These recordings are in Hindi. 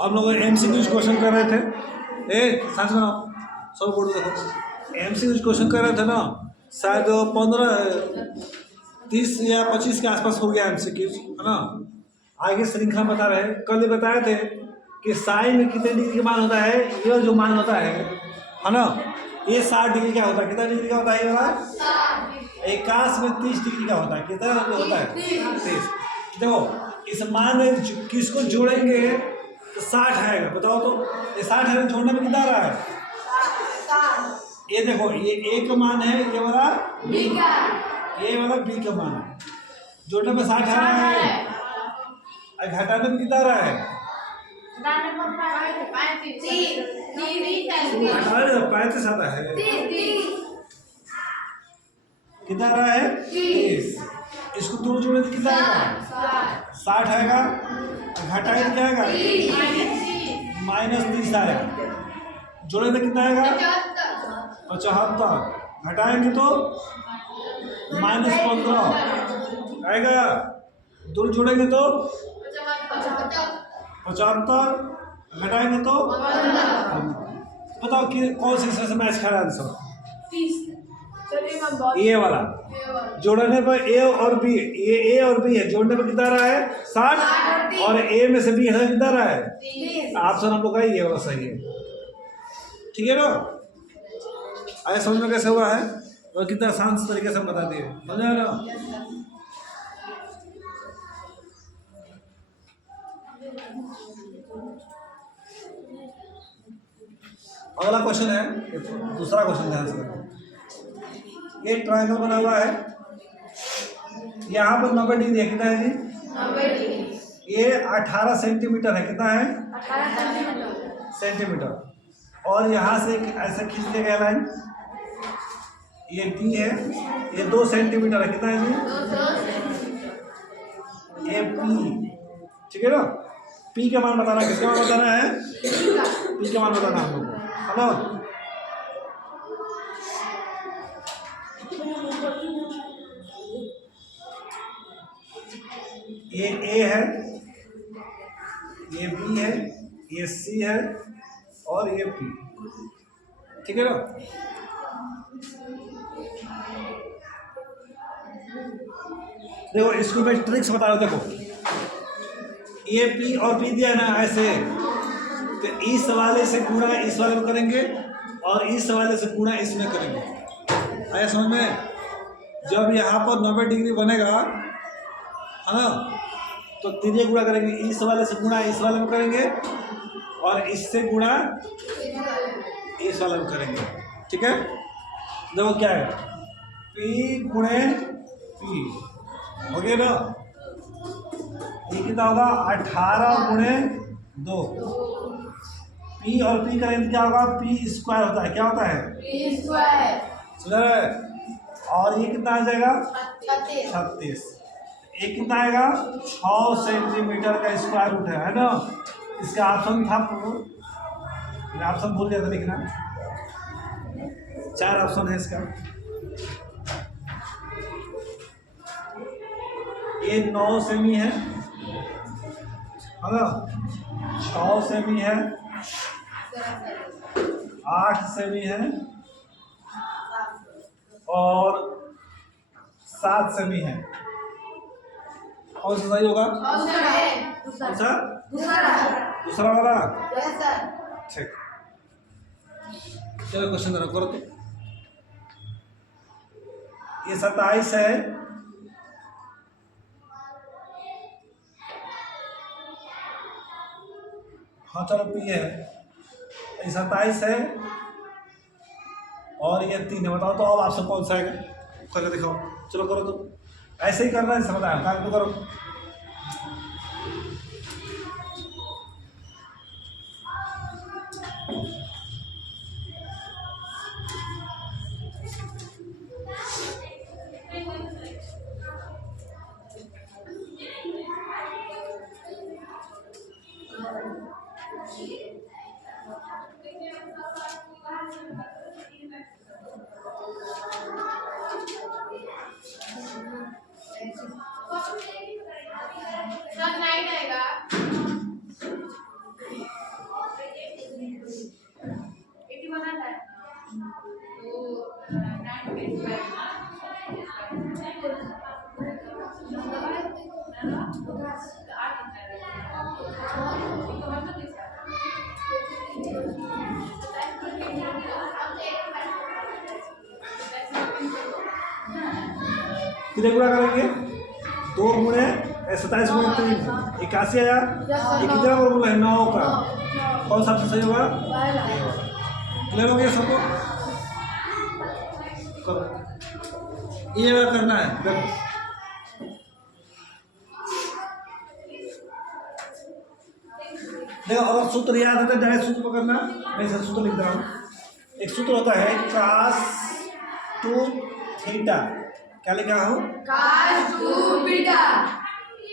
आप लोग MCQ क्वेश्चन कर रहे थे। सांस बनाओ, सब बोर्ड देखो। MCQ क्वेश्चन कर रहे थे ना, शायद 15, 30 या 25 के आसपास हो गया MCQ, है ना। आगे श्रृंखला बता रहे हैं। कल ही बताए थे कि साइन में कितने डिग्री का मान होता है, ये जो मान होता है ना, ये 60 डिग्री का होता है। कितना डिग्री का होता है ये वाला? एकाश में 30 डिग्री का होता है। कितना होता है? 30। देखो इस मान में किसको जोड़ेंगे तो 60 आएगा। बताओ तो ये 60 है, जोड़ने में कितना आ रहा है? ये देखो, ये ए का मान है, ये वाला बी का, ये वाला बी का मान है। जोड़ने में 60 आ रहा है, घटाने में कितना आ रहा है? 35 आता है। कितना आ रहा है? 30। इसको दोनों जोड़े तो कितना आएगा? 60 आएगा। घटाए तो क्या आएगा? -30 आएगा। जोड़े तो कितना आएगा? 75। घटाएंगे तो -15 आएगा। दोनों जोड़ेंगे तो 75, घटाएंगे तो बताओ कि कौन सी से मैच खा रहा है आंसर? ये वाला। जोड़ने पर ए और बी, ये ए और बी है, जोड़ने पर कितना रहा है? 60। और ए में से बी है कितना रहा है? 30। ऑप्शन हम लोग का ये वाला सही है। ठीक है ना? आगे समझ में कैसे हुआ है और कितना आसान तरीके से बता दिए, समझा ना? अगला क्वेश्चन है, दूसरा क्वेश्चन ध्यान से करो। ये ट्रायंगल बना हुआ है, यहाँ पर 90 डिग्री है। कितना है जी? 90 डिग्री। ये 18 सेंटीमीटर है। कितना है? 18 सेंटीमीटर। और यहाँ से ऐसे खींच के गया लाइन, ये डी है, ये 2 सेंटीमीटर है। कितना है जी? ये पी। ठीक है ना? पी का मान बताना, किसका मान बताना है? पी का मान बताना हम लोग को, है ना। ये ए है, ये बी है, ये सी है और ये पी। ठीक है ना? देखो इसको मैं ट्रिक्स बता रहा हूं। देखो ये पी और पी दिया ना ऐसे, तो इस वाले से गुणा इस वाले में करेंगे और इस वाले से गुणा इसमें करेंगे। आया समझ में? जब यहाँ पर 90 डिग्री बनेगा, है ना, तो तीनों गुणा करेंगे। इस वाले से गुणा इस वाले में करेंगे और इससे गुणा इस वाले में करेंगे। ठीक है? देखो क्या है, पी गुणे पी हो गया ना। ये कितना होगा? 18 गुणे 2। पी और पी करेंगे क्या होगा? पी स्क्वायर होता है। क्या होता है? P square. समझ रहे? और ये कितना आ जाएगा? 36। ये कितना आएगा? 6 सेंटीमीटर का स्क्वायर रूट है ना। इसका ऑप्शन था, ऑप्शन भूल गया था लिखना। 4 ऑप्शन है इसका। ये 9 सेमी है ना, 6 सेमी है, 8 सेमी है और 7 सेमी है। कौन सा सही होगा? दूसरा वाला। ठीक, चलो क्वेश्चन जरा करो तो। ये 27 है, हाँ चलो पी है। ये 27 है और ये 3 है। बताओ तो अब आपसे कौन सा है? करके दिखाओ। चलो करो तो, ऐसे ही करना है, समझ आया? काम तो करो। कितने गुणा करेंगे? 2 गुणे 27 गुणे 3 81,000। ये कितना वर्गमूल है? 9 का। कौन सा सही होगा? क्लियर हो गया सबको? करो, ये वाला करना है। देखो देखो, अगर सूत्र याद है तो डायरेक्ट सूत्र पकड़ना। मैं इसे सूत्र लिख रहा हूँ। एक सूत्र होता है cos 2 थीटा। क्या लिखा हूँ? cos 2 beta.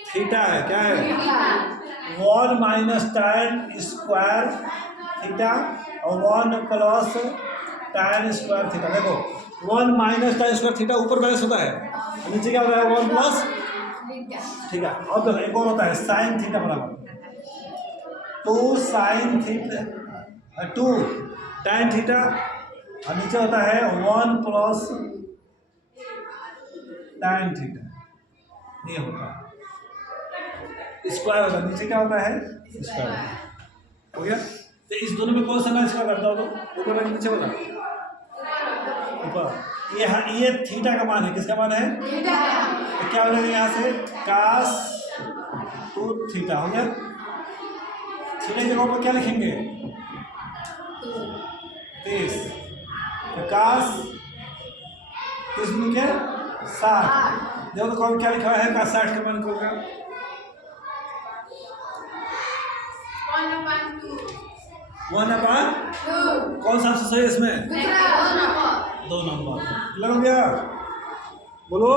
थीटा है, क्या है? 1 माइनस tan स्क्वायर थीटा और 1 प्लस tan स्क्वायर थीटा। देखो 1 माइनस tan स्क्वायर थीटा ऊपर बैलेंस होता है, नीचे क्या होता है? 1 प्लस। ठीक है, और देखो एक और होता है साइन थीटा बराबर 2 साइन थीटा 2 tan थीटा और नीचे होता है 1 प्लस tan थीटा। ये होता है स्क्वायर होता है, नीचे क्या होता है? स्क्वायर। हो गया? तो इस दोनों में कौन सा मैच का करता हो? तो ऊपर वाला नीचे वाला? ऊपर। ये थीटा का मान है, किसका मान है? थीटा। तो क्या हो जाएगा यहाँ से? cos 2 theta. हो गया? थीटा की जगह पर क्या लिखेंगे? 30। तो cos 30 में क्या? 60। देखो तो कौन क्या लिखा है? cos 60 का मान कौन का? 1/2। कौन सा सही है इसमें? 2 नंबर। क्लियर हो गया? बोलो।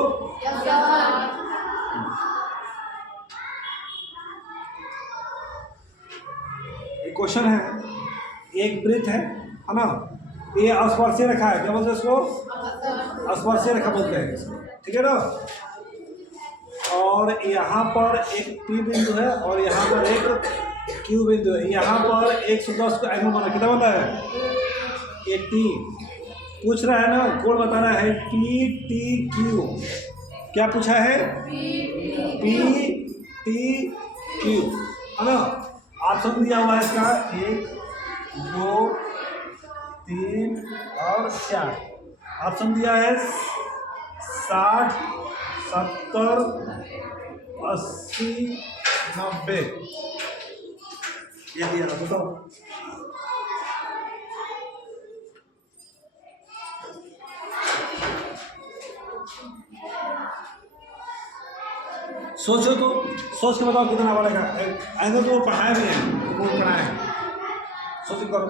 एक क्वेश्चन है, एक वृत्त है ना? ये स्पर्शीय रेखा है, क्या बोलते हैं इसको? स्पर्शीय रेखा बोलते हैं, ठीक है ना? और यहाँ पर एक P बिंदु है और यहाँ पर एक Q बिंदु है। यहाँ पर 110 का एंगल बना, कितना बना है? 80। पूछ रहा है ना, कोण बताना है PTQ। क्या पूछा है? PTQ, है ना? ऑप्शन दिया हुआ है इसका 1 2 3 और 4। ऑप्शन दिया है 60 70 80 90। ये दिया था, बताओ। सोचो तो, सोच के बताओ कितना पड़ेगा। एंगल तो पढ़ाए भी हैं, वो पढ़ाए हैं, सोच करो।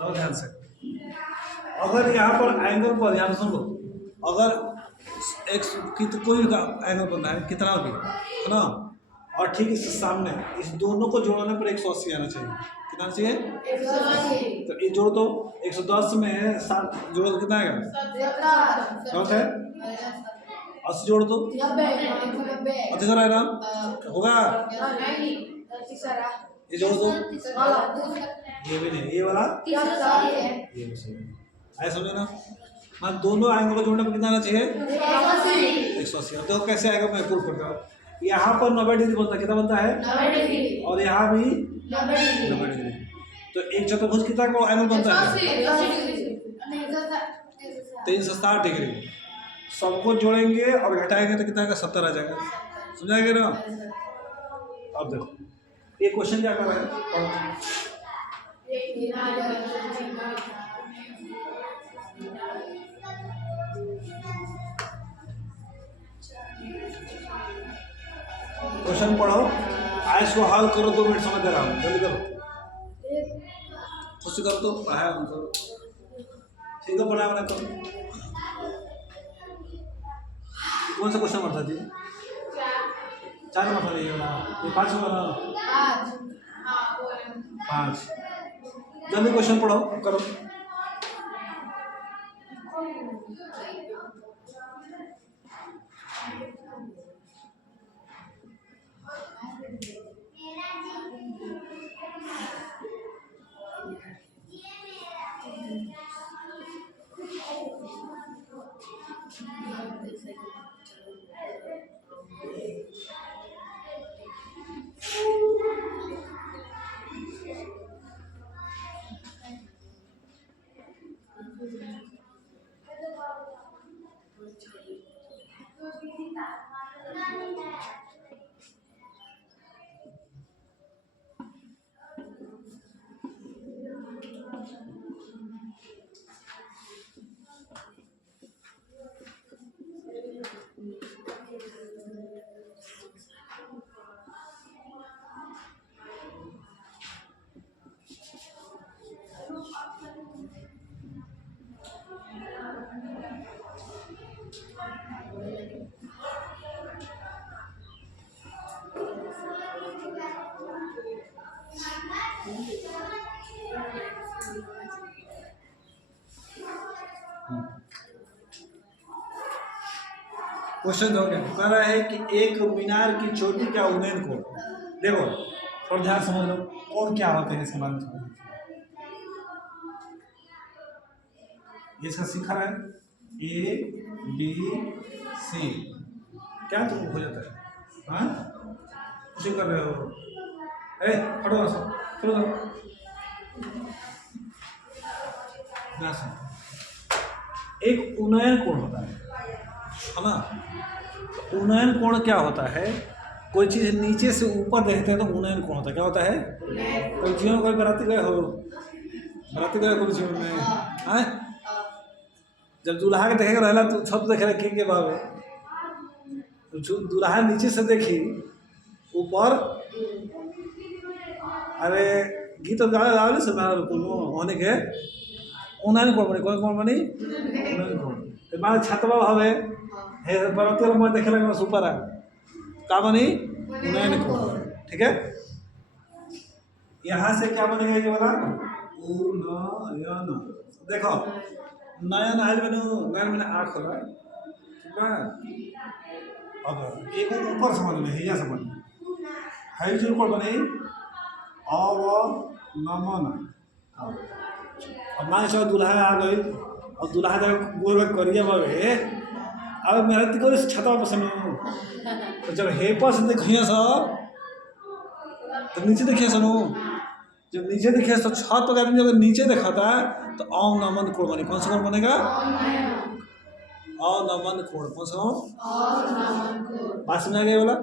और ध्यान से, अगर यहाँ पर एंगल पर ध्यान सुन लो, अगर एक्स की तो कोई का एंगल बनना है कितना भी है ना, और ठीक इसके सामने इस दोनों को जोड़ने पर 180 आना चाहिए। कितना आना चाहिए? 180। तो ये जोड़ दो, 110 में 7 जोड़ो तो कितना आएगा? 70 है। 80 जोड़ दो, 90। अधिक रहेगा होगा। ये जोड़ दो, ये भी नहीं, ये वाला ये भी सही है। ऐसा समझे ना, मैं दोनों एंगल को जोड़ने पर कितना आना चाहिए? 180। अब देखो कैसे आएगा, मैं प्रूफ करता हूँ। यहाँ पर 90 डिग्री बनता है, कितना बनता है? 90 डिग्री। और यहाँ भी 90 डिग्री। तो एक चतुर्भुज कितना को एंगल बनता है? 360 डिग्री। सबको जोड़ेंगे और घटाएंगे तो कितना आएगा? 70 आ जाएगा। समझाएंगे ना? अब देखो ये क्वेश्चन क्या कर रहा है? क्वेश्चन पढ़ो, आज को हल करो, 2 मिनट समझ दे रहा हूँ, जल्दी करो, खुद से करो तो पढ़ाया उनको ठीक है, पढ़ाया बना करो। कौन सा क्वेश्चन पढ़ता जी? 4 नंबर पढ़ ये 5 वाला 5। जल्दी क्वेश्चन पढ़ो, करो। क्वेश्चन हो गया, कह रहा है कि एक मीनार की चोटी का उन्नयन कोण। देखो और ध्यान समझ लो, कोण क्या होते हैं इसके बारे में समझ। इसका सीखा है A B C, क्या तुम हो जाता है? हाँ कुछ कर रहे हो? खड़ो खड़ो एक उन्नयन कोण होता है ना। उन्नयन कोण क्या होता है? कोई चीज़ नीचे से ऊपर देखते हैं तो उन्नयन कोण होता है। क्या होता है? कोई जीवन में कोई बराती गए हो, बराती गए कोई जीवन में है, जब दूल्हा के देखेगा रहला तो छत देखे रखी के बाबे, तो दूल्हा नीचे से देखी ऊपर, अरे गीत गावे से होने के उन्नयन कोण बनी। कौन बनी? उन्नयन कोण। मान छतवा भावे बराती वाला मैं देखे लगे ऊपर है, क्या बनी? उन्नयन कोण। ठीक है, यहाँ से क्या बनेगा ये वाला? उन्नयन। देखो नयन आयल में नयन मैंने आँख खोला, ठीक है। अब एक ऊपर समझ में है, समझ है जो ऊपर बने अवनमन। अब मान चलो दूल्हा आ गई और दूल्हा गोल करिए बाबे, अब मेहनत करो छतवा पर समय तो चलो हे पर से देखिए सब तो नीचे देखिए सुनो, जब नीचे देखिए तो छत पर आदमी अगर नीचे देखा था तो अवनमन कोण बने। कौन सा कोण बनेगा? अवनमन कोण। कौन सा कोण? बात समझ आ गया बोला?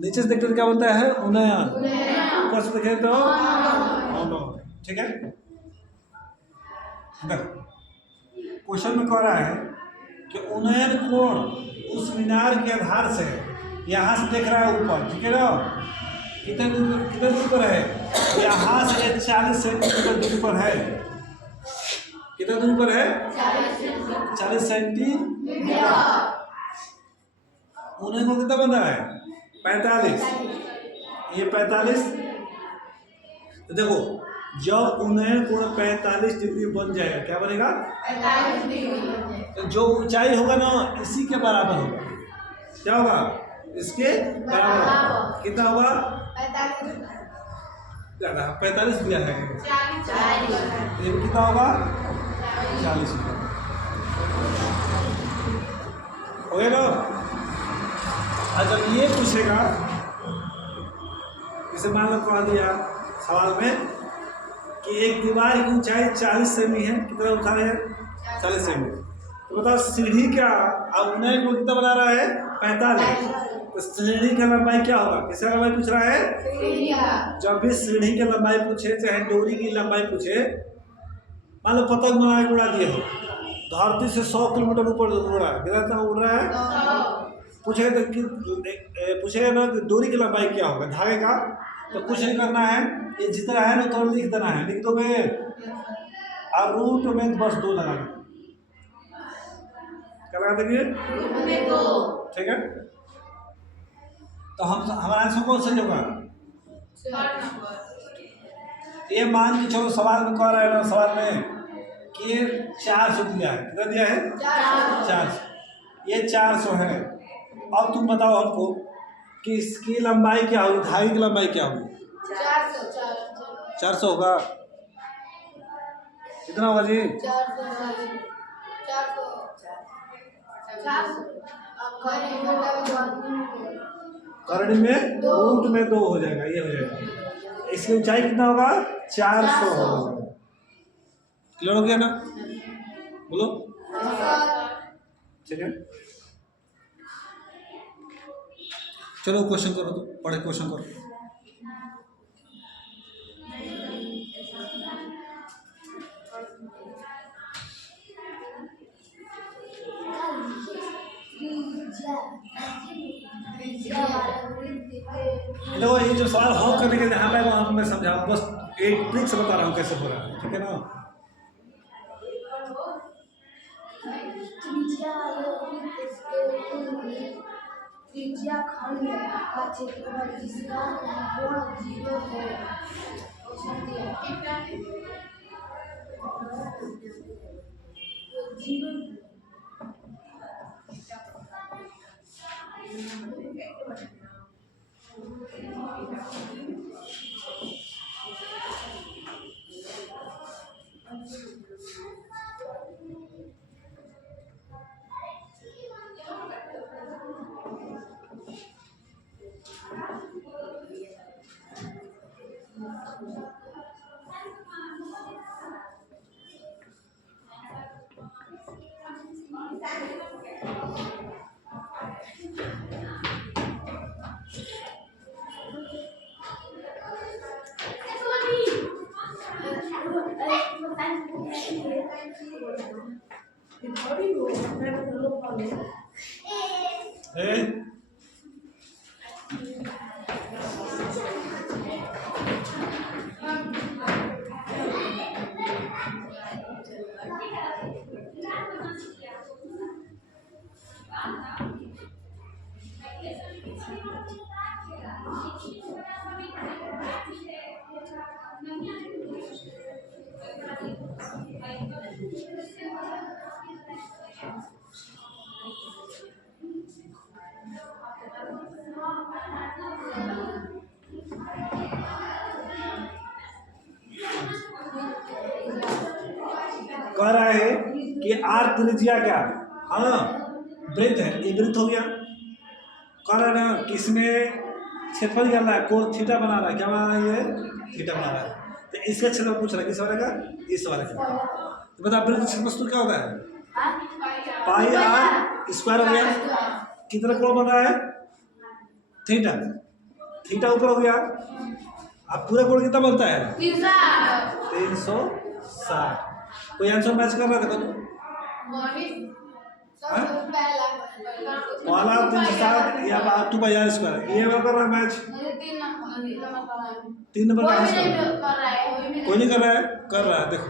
नीचे से देखते तो क्या बनता है? उन्नयन। ऊपर से देखें तो अवनमन। ठीक है, क्वेश्चन में कह रहा है कि उन्नयन कोण उस मीनार के आधार से यहाँ से देख रहा है ऊपर, ठीक है ना? कितने दूर पर है? यहाँ से 40 सेंटीमीटर दूरी पर है। कितना दूरी पर है? 40 सेंटीमीटर। उन्हें को कितना बन रहा है? 45। ये 45। तो देखो जब उन्नयन कोण 45 डिग्री बन जाएगा, क्या बनेगा? 45 डिग्री। तो जो ऊंचाई होगा ना इसी के बराबर होगा। क्या होगा? इसके बराबर। कितना होगा? 45 दिया है। ये कितना होगा? 40 हो गया ना? जब ये पूछेगा, इसे मान लो कह दिया सवाल में कि एक दीवार की ऊंचाई 40 सेमी है। कितना ऊंचाई है? 40 सेमी। तो बताओ सीढ़ी क्या, अब उन्नयन को कितना बना रहा है? 45। तो सीढ़ी की लंबाई क्या होगा? किसका लंबाई पूछ रहा है? जब भी सीढ़ी की लंबाई पूछे, चाहे डोरी की लंबाई पूछे, मान लो पतंग बना के उड़ा दिए हो, धरती से 100 किलोमीटर ऊपर उड़ रहा है, कितना उड़ रहा है? पूछेगा तो पूछेगा ना कि डोरी की लंबाई क्या होगा धागे का, तो कुछ नहीं करना है, ये जितना है ना तो लिख देना है। लिख दोगे अब रूट में बस 2 लगा देंगे। क्या लगा देंगे? ठीक है, तो हम हमारा आंसर कौन सही होगा? ये मान के चलो सवाल में कह रहा है ना, सवाल में कि 400 दिया है। कितना दिया है? 400। ये 400 है। अब तुम बताओ हमको कि इसकी लंबाई क्या होगी, धागे की लंबाई क्या होगी? 400 होगा। कितना होगा जी? 400। करड़ी में रूट में 2 हो जाएगा, ये हो जाएगा। इसकी ऊंचाई कितना होगा? 400 होगा। क्लियर हो गया ना? बोलो। ठीक है, चलो क्वेश्चन करो, तो पढ़े क्वेश्चन करो। देखो ये जो सवाल हो करने के यहाँ पे वहाँ मैं समझाऊँ, बस एक ट्रिक से बता रहा हूँ कैसे हो रहा है। ठीक है ना? त्रिज्या खंड का क्षेत्रफल जिसका कोण 0 है। कह रहा है कि आर त्रिज्या क्या? हाँ, वृत्त है, ये वृत्त हो गया। कह रहा है ना कि इसमें क्षेत्रफल निकालना है, कोण थीटा बना रहा है, क्या बना रहा है ये, थीटा बना रहा है। तो इसका क्षेत्रफल पूछ रहा है, किस वाले का, इस वाले का। तो बता वृत्त क्षेत्रफल क्या होता है, पाई आर स्क्वायर हो गया। कितना कोण बन रहा है, थीटा, थीटा ऊपर हो गया। अब पूरा कोण कितना बनता है, 360। कोई आंसर मैच कर रहा है, देखो तो वाला 360 या 2 स्क्वायर, ये वाला कर रहा है मैच। 3 नंबर का आंसर कोई नहीं कर रहा है, कर रहा है। देखो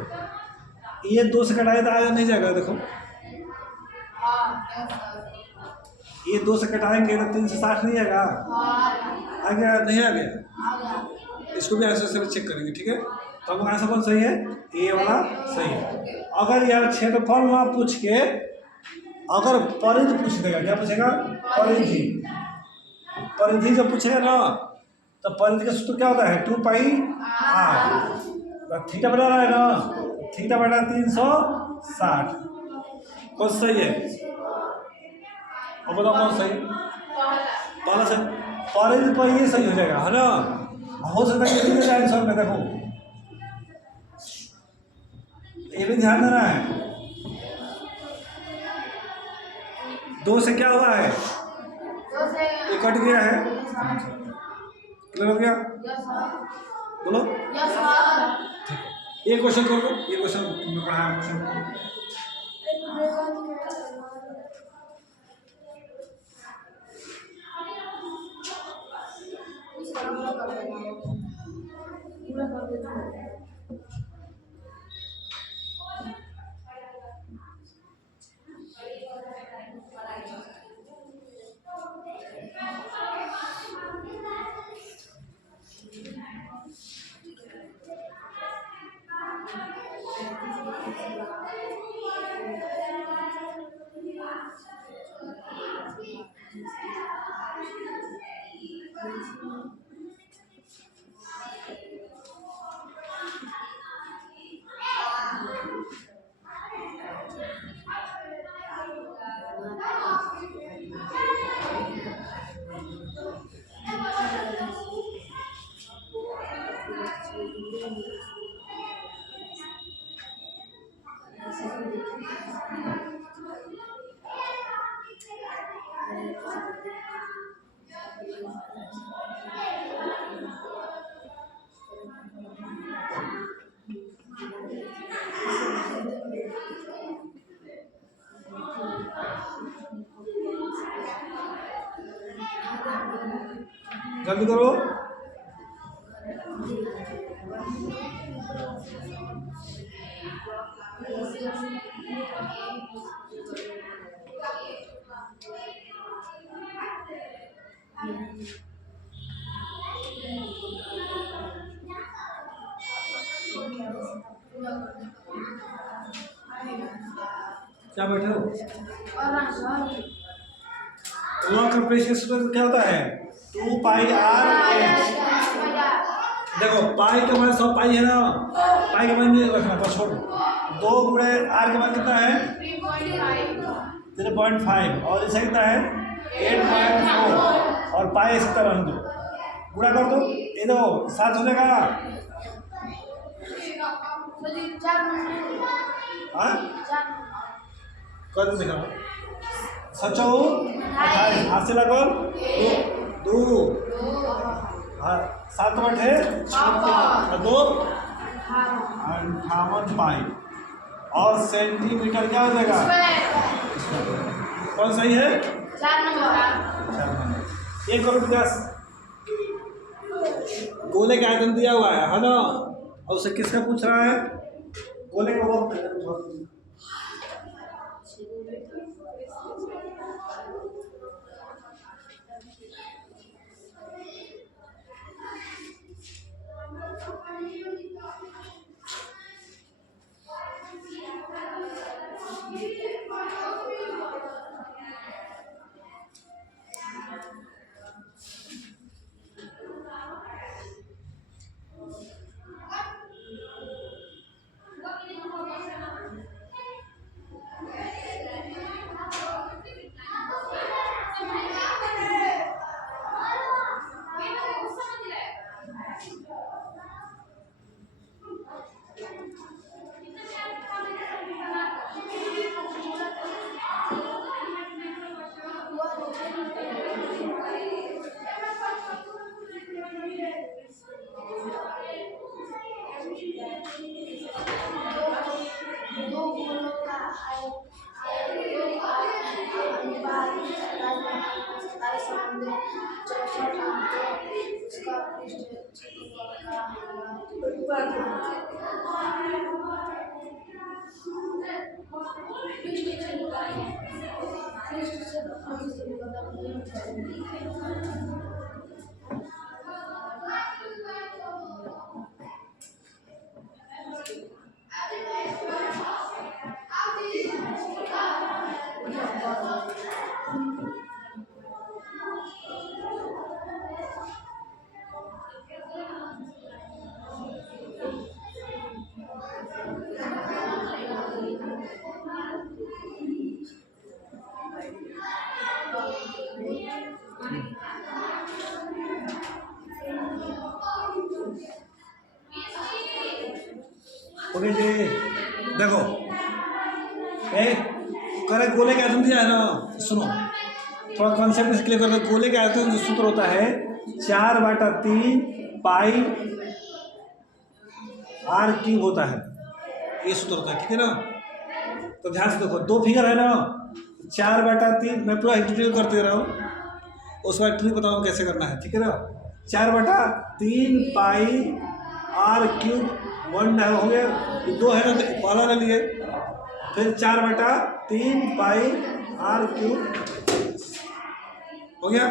ये 2 से कटाए तो आगे नहीं जाएगा, देखो ये 2 से कटाएंगे तो 360 नहीं आएगा, आ गया नहीं आ गया। इसको भी ऐसे ऐसे चेक करेंगे, ठीक है। तो आपका आंसर कौन सही है, ये वाला सही है। अगर यार क्षेत्रफल ना पूछ के अगर परिधि पूछ देगा, क्या पूछेगा, परिधि, परिधि जब पूछेगा ना तो परिधि का सूत्र क्या होता है, 2 पाई आर। थीटा बना रहा है ना, थीटा बटा 360। कौन सही है, और बताओ कौन सही, पहला सही, परिधि पर ये सही हो जाएगा, है ना। हो सकता है ये भी आंसर में, देखो ये भी ध्यान देना है। 2 से क्या हुआ है, ये कट गया है, क्लियर हो गया, बोलो ठीक है। ये क्वेश्चन कर लो, ये क्वेश्चन तुमने पढ़ा है, क्वेश्चन जल्दी करो। क्या बैठे हो, लॉ कंप्रेशन क्या होता है, 2 पाई आर एच। देखो पाई का मान 100 पाई है ना, पाई का मान नहीं रखना, बस छोड़। 2 गुणे आर के मान कितना है, 0.5, और इसे कितना है 8.4, और पाई इस तरह दो, गुणा कर दो, ये दो 7 हो जाएगा। हाँ कर दो, दिखा 7 हाथ से लगो, 2 हाँ 7 बटे 2 58 पाई, और सेंटीमीटर क्या हो जाएगा, कौन सही है, 4 नंबर। 1 करोड़ 10 गोले का आयतन दिया हुआ है ना, और उसे किसका पूछ रहा है, गोले का वक्त। ओके जी, देखो एक करे गोले का आयतन दिया है ना, सुनो थोड़ा कॉन्सेप्ट क्लियर कर दो। गोले का आयतन जो सूत्र होता है 4/3 पाई आर क्यूब होता है, ये सूत्र होता है, ठीक है ना। तो ध्यान से देखो, दो फिगर है ना, 4/3, मैं पूरा डिटेल कर दे रहा हूँ, उस बार ट्रिक बताऊँ कैसे करना है, ठीक है ना। 4/3 पाई आर क्यूब 1 हो गया, ये 2 है ना तो पहला ले लिए, फिर 4/3 पाई आर क्यूब हो गया।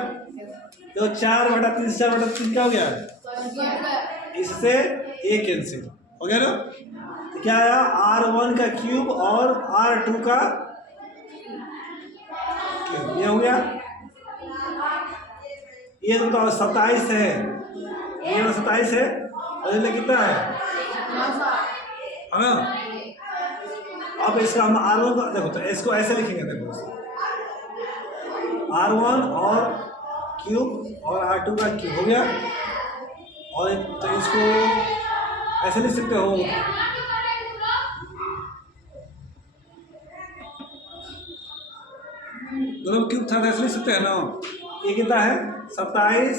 तो 4/3 4/3 क्या हो गया, इससे ये कैंसिल हो गया ना। तो क्या आया, R1 का क्यूब और R2 का क्यूब, ये हो गया। ये तो बताओ 27 है, ये 27 है, और ये कितना है ना। अब इसका हम R1 का देखो, तो इसको ऐसे लिखेंगे, देखो R1 और क्यूब और R2 का क्यूब हो गया, और तो इसको ऐसे लिख सकते हो, दोनों क्यूब था, ऐसे लिख सकते हैं ना। ये कितना है 27,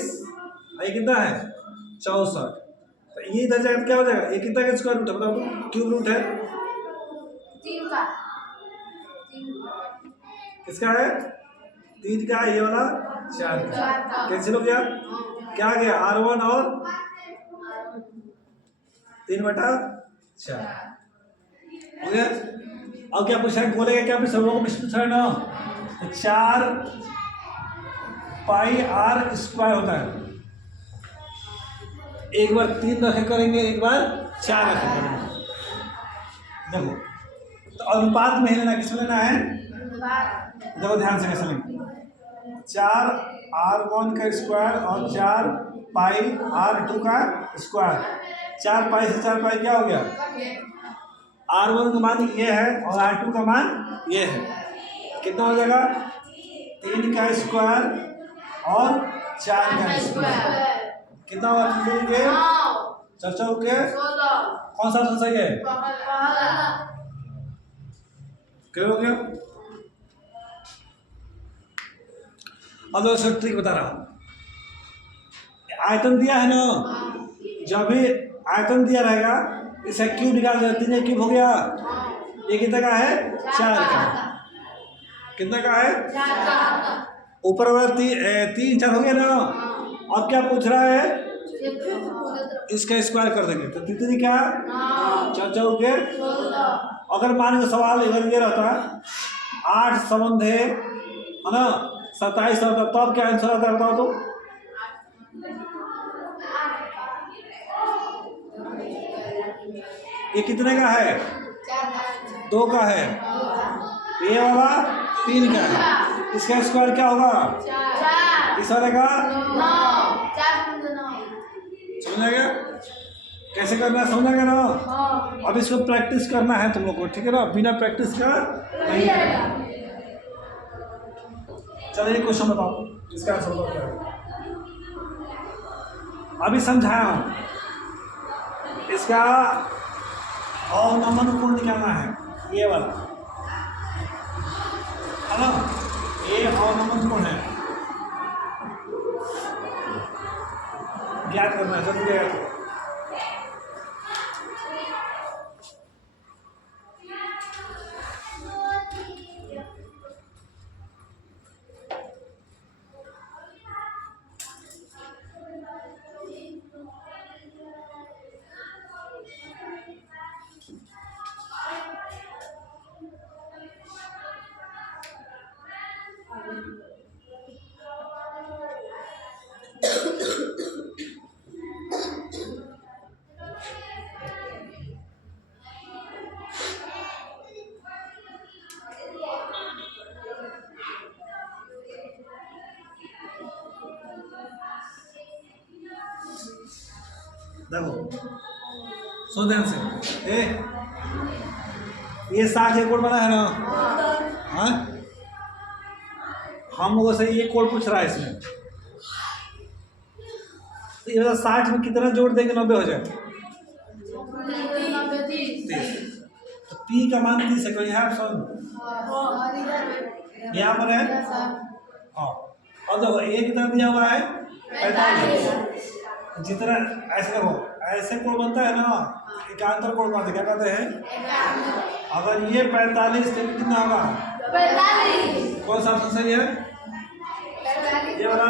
ये कितना है 64, तो ये इधर जाएगा क्या हो जाएगा, ये कितना का स्क्वायर रूट है बताओ तो, क्यूब रूट है 3 का, किसका है 3 का, ये वाला 4 का, कैंसिल हो गया, क्या आ गया R1 और 3/4 हो गया। अब क्या पूछा है, गोले का क्या पूछा, लोगों को पूछा है ना, 4 पाई आर स्क्वायर होता है, एक बार 3 रखे करेंगे, एक बार 4 रखे करेंगे, देखो तो अनुपात में ही लेना, किसमें लेना है, देखो ध्यान से कैसे लेंगे, 4R1 का स्क्वायर और 4 पाई R2 का स्क्वायर, 4 पाई से 4 पाई क्या हो गया, R1 का मान ये है और R2 का मान ये है, कितना हो जाएगा 3 का स्क्वायर और 4 का स्क्वायर, कितना हुआ 3 के चर्चा हो गया, कौन सा ऑप्शन सही है, क्लियर हो गया। अब दोस्तों ट्रिक बता रहा हूँ, आयतन दिया है ना, जब भी आयतन दिया रहेगा इसका क्यूब निकाल दो, 3 क्यूब हो गया, ये कितना का है 4 का, कितना का है, ऊपर वाला 3 4 हो गया ना। अब क्या पूछ रहा है, इसका स्क्वायर कर देंगे, तो कितनी क्या 4 4 के, अगर मान के सवाल इधर ये रहता 8 संबंध है ना, 27 होता, तब क्या आंसर आता बताओ तो, ये कितने का है 2 का है, ये वाला 3 का है, इसका स्क्वायर क्या होगा, इस वाले का, समझ गया कैसे करना है, समझ गया ना। अब इसको प्रैक्टिस करना है तुम लोग को, ठीक है ना, बिना प्रैक्टिस का नहीं है। चलिए क्वेश्चन बताओ, इसका आंसर बताओ क्या है, अभी समझाया हूँ, इसका अवनमन कोण निकालना है, ये वाला है ना, ये अवनमन कोण है, ज्ञात करना है, जल्दी ज्ञात करो। देखो सुन ध्यान से। ये 60 ये कोड बना है ना। हाँ हम लोगों से ये कोड पूछ रहा है इसमें। तो ये 60 में कितना जोड़ देंगे 90 हो जाए? तो पी का मान 30 है। यहाँ यहाँ पर है। हाँ और देखो ए कितना दिया हुआ है 45। जितना ऐसे देखो ऐसे कोड बनता है ना, एकांतर कोड बनता है। क्या कहते हैं? अगर ये 45 तो कितना होगा? 45। कौन सा ऑप्शन सही है? ये वाला।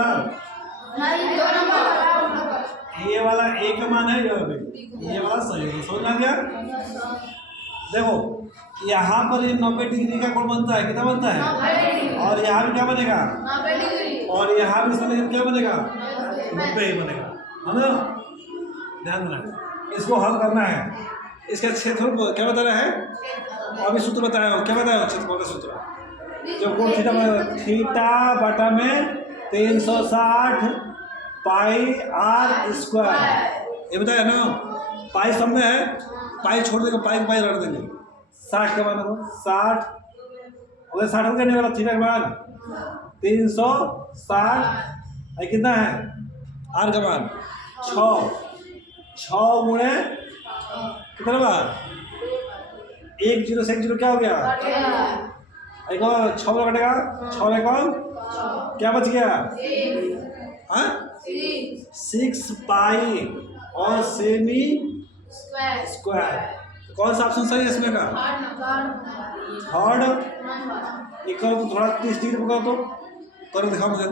ये वाला ए का मान है, ये वाला सही है। समझ आ गया? देखो यहाँ पर ये 90 डिग्री का कोण बनता है। कितना बनता है? और यहाँ भी क्या बनेगा? 90 डिग्री। और यहाँ भी इसका क्या बनेगा? 90 ही बनेगा, है ना? ध्यान देना, इसको हल करना है। इसका क्षेत्रफल को क्या बता रहा है? अभी सूत्र बताया। क्या बताया क्षेत्रफल का सूत्र? जो कोण थीटा बटा में 360 पाई आर स्क्वायर, ये बताया ना। पाई सब में है, पाई छोड़ देंगे, पाई को पाई रख देंगे। 60 का मान हो 60, अगर 60 हो गया वाला थीटा का मान 360 कितना है? आर का मान 6 गुणे कितना बार? 1 0 से 1 0 क्या हो गया? 6 कटेगा। 6 में कौन क्या बच गया? हाँ 6 पाई और सेमी स्क्वायर। कौन सा ऑप्शन सही है इसमें का? थर्ड। एक करो तो थोड़ा 30 डिग्री पकड़ो तो कर दिखाओ मुझे।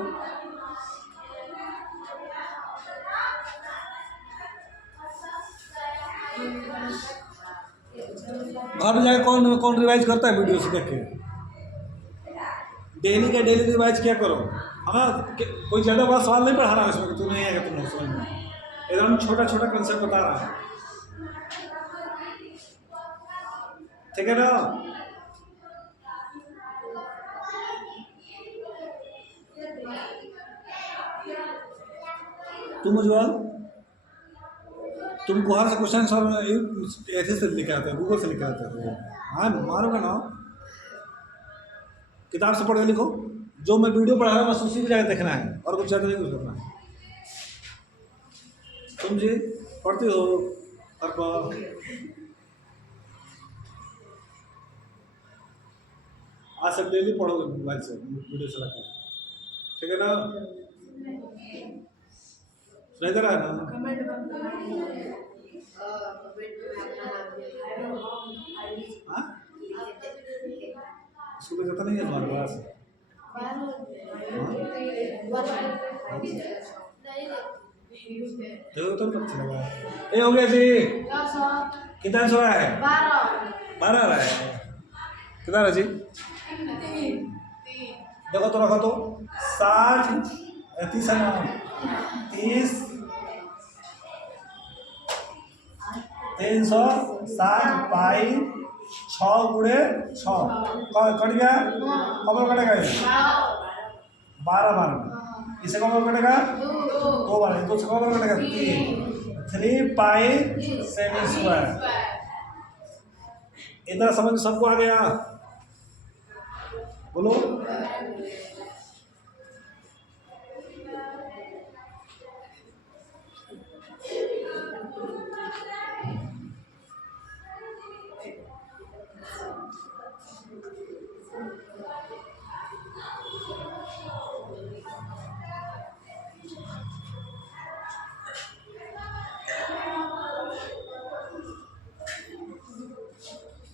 घर में जाकर कौन कौन रिवाइज करता है वीडियो से देख के? डेली का डेली रिवाइज क्या करो। हाँ कोई ज़्यादा बड़ा सवाल नहीं पढ़ा रहा है इसमें कि तू नहीं आएगा तुम समझ में। एकदम छोटा छोटा कंसेप्ट बता रहा है, ठीक है ना? तुम उज्ज्वल तुम बाहर से क्वेश्चन सर ऐसे से लिखे आते हैं, गूगल से लिखे आते हैं। हाँ मारोगे ना, किताब से पढ़ के लिखो। जो मैं वीडियो पढ़ा रहा हूँ बस उसी भी जाकर देखना है, और कुछ ज़्यादा नहीं कुछ करना है। तुम जी पढ़ती हो और आज सब डेली पढ़ोगे मोबाइल से वीडियो चला कर, ठीक है ना? सुनाई दे रहा है ना? हाँ स्कूल में जाता नहीं है तुम्हारे पास? देखो तो अच्छा लगा। ये हो गया जी। कितना आंसर है? 12 रहा है। कितना रहा जी? देखो तो रखो तो 60 30 है ना? 30 360 पाई 6 गुणे 6 कट गया। कब कटेगा ये? 12 बार। इसे कब कटेगा? 2 बार। 2 से कब कटेगा? 3 पाई सेमी स्क्वायर। इतना समझ सबको आ गया? बोलो।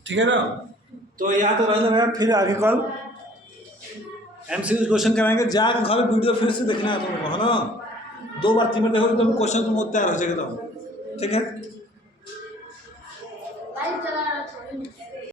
ठीक है ना? तो यहाँ तो रहने लगा, फिर आगे कल MCQ क्वेश्चन कराएंगे। जाकर घर वीडियो फिर से देखना है तुमको, है ना? 2 बार 3 बार देखोगे तो क्वेश्चन तुम तैयार हो जाएगा। तो ठीक है।